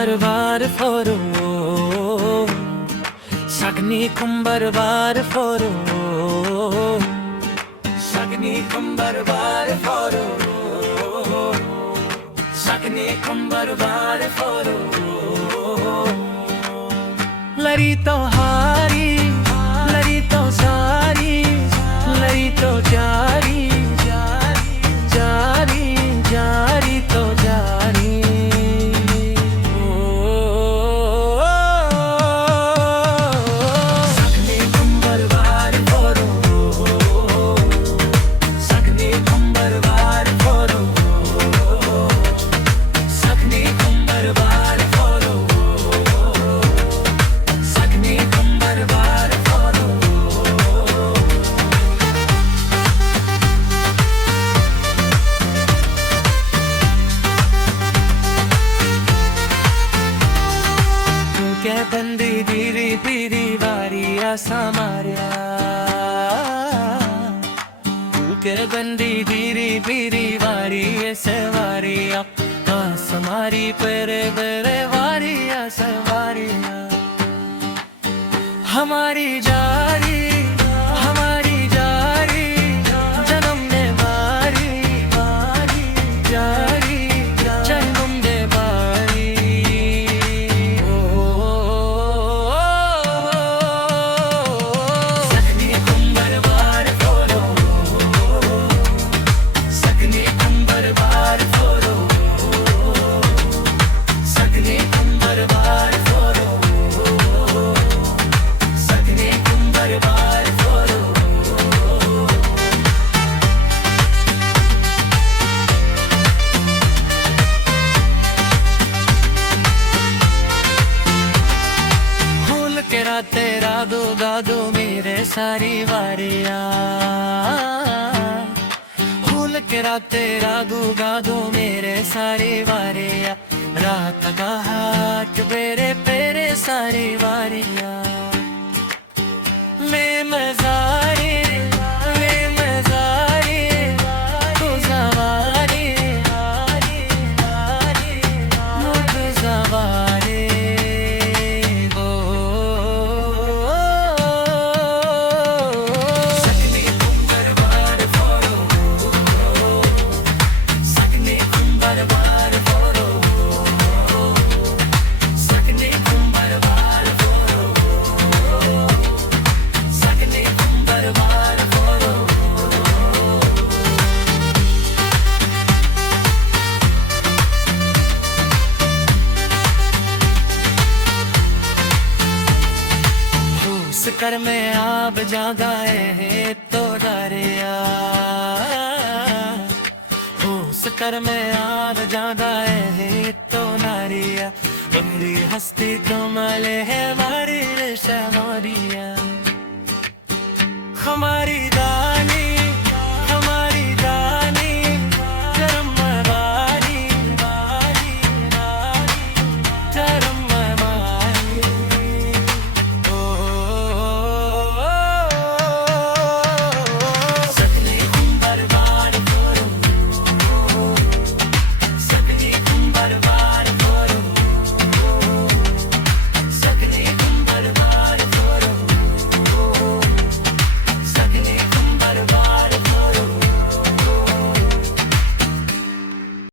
kumbarvar foro Sagni kumbarvar foro Sagni kumbarvar foro Sagni kumbarvar foro लरी तो हारी लरी तो सारी लरी तो जारी जारी जारी तो जारी सकने कुंभरवार फोरो सकने कुंभरवार फोरो सकने कुंभरवार फोरो सकने कुंभरवार फोरो के बंदी दीरी पीरी वारिया समारिया के बंदी दीरी पीरी वारिया सवारिया समारी पेरे पेरे वारिया सवारिया हमारी जारी जन्म ने बारी बारी जारी जन्म ने बारी सकने कुंभरवार फोरो सकने कुंभरवार फोरो सकने कुंभरवार फोरो सकने कुंभरवार फोरो फूल के राते रागो गादो मेरे सारी वारिया फूल के राते रागो गादो मेरे सारी वारिया रात का हाथ मेरे पेरे सारी वारिया मैं मजारी तू सवारी मुझ सवारी सकने कुंभरवार फोरो सकने कुंभरवार फोरो सकने कुंभरवार फोरो सकने कुंभरवार फोरो ठूस कर में आप जागाए है तो डरिया ठूस कर में आप जागाए है तो नारिया मेरी हस्ती कमल है हमारी रेशा हमारी दानी